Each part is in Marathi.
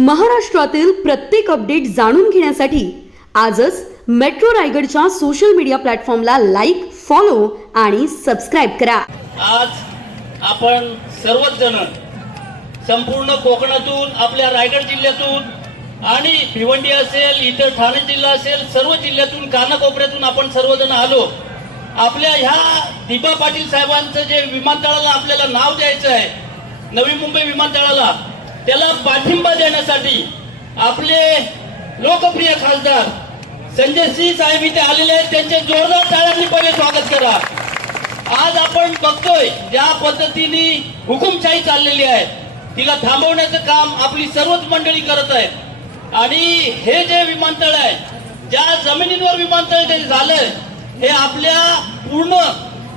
महाराष्ट्रातील प्रत्येक अपडेट जाणून घेण्यासाठी आजच मेट्रो रायगडच्या सोशल मीडिया प्लॅटफॉर्मला लाईक, फॉलो आणि सबस्क्राइब करा। आज आपण सर्वच जण संपूर्ण कोकणातून, आपल्या रायगड जिल्ह्यातून आणि भिवंडी असेल, इतर ठाणे जिल्हा असेल, सर्व जिल्ह्यातून कानाकोपऱ्यातून आपण सर्वजण आलो। आपल्या ह्या दिबा पाटील साहेबांचं जे विमानतळाला आपल्याला नाव द्यायचं आहे, नवी मुंबई विमानतळाला, त्याला पाठिंबा देण्यासाठी आपले लोकप्रिय खासदार संजय सिंह साहेब इथे आलेले आहेत। त्यांचे जोरदार टाळ्यांनी पहिले स्वागत करा। आज आपण बघतोय ज्या पद्धतीने हुकुमशाही चाललेली आहे, तिला थांबवण्याचं काम आपली सर्वच मंडळी करत आहेत। आणि हे जे विमानतळ आहे, ज्या जमिनीवर विमानतळ ते झालंय, हे आपल्या पूर्ण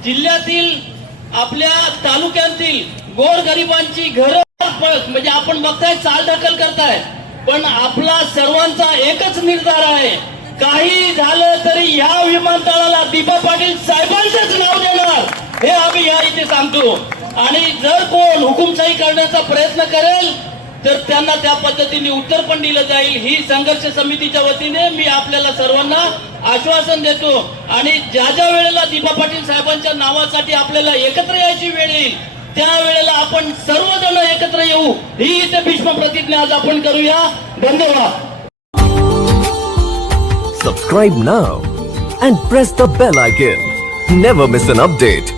जिल्ह्यातील, आपल्या तालुक्यातील गोरगरिबांची घरं म्हणजे आपण बघताय चाल ढकल करताय, पण आपला सर्वांचा एकच निर्धार आहे, काही झालं तरी या विमानतळाला दिबा पाटील साहेबांचंच नाव देणार, हे आम्ही या इथे सांगतो। आणि जर कोण हुकुमशाही करण्याचा प्रयत्न करेल तर त्यांना त्या पद्धतीने उत्तर पण दिलं जाईल। ही संघर्ष समितीच्या वतीने मी आपल्याला सर्वांना आश्वासन देतो। आणि ज्या ज्या वेळेला दिबा पाटील साहेबांच्या नावासाठी आपल्याला एकत्र यायची वेळ येईल, त्यावेळेला आपण सर्वजण एकत्र येऊ, ही इथे भीष्म प्रतिज्ञा आज आपण करूया। धन्यवाद। Subscribe now and press the bell icon. Never miss an update.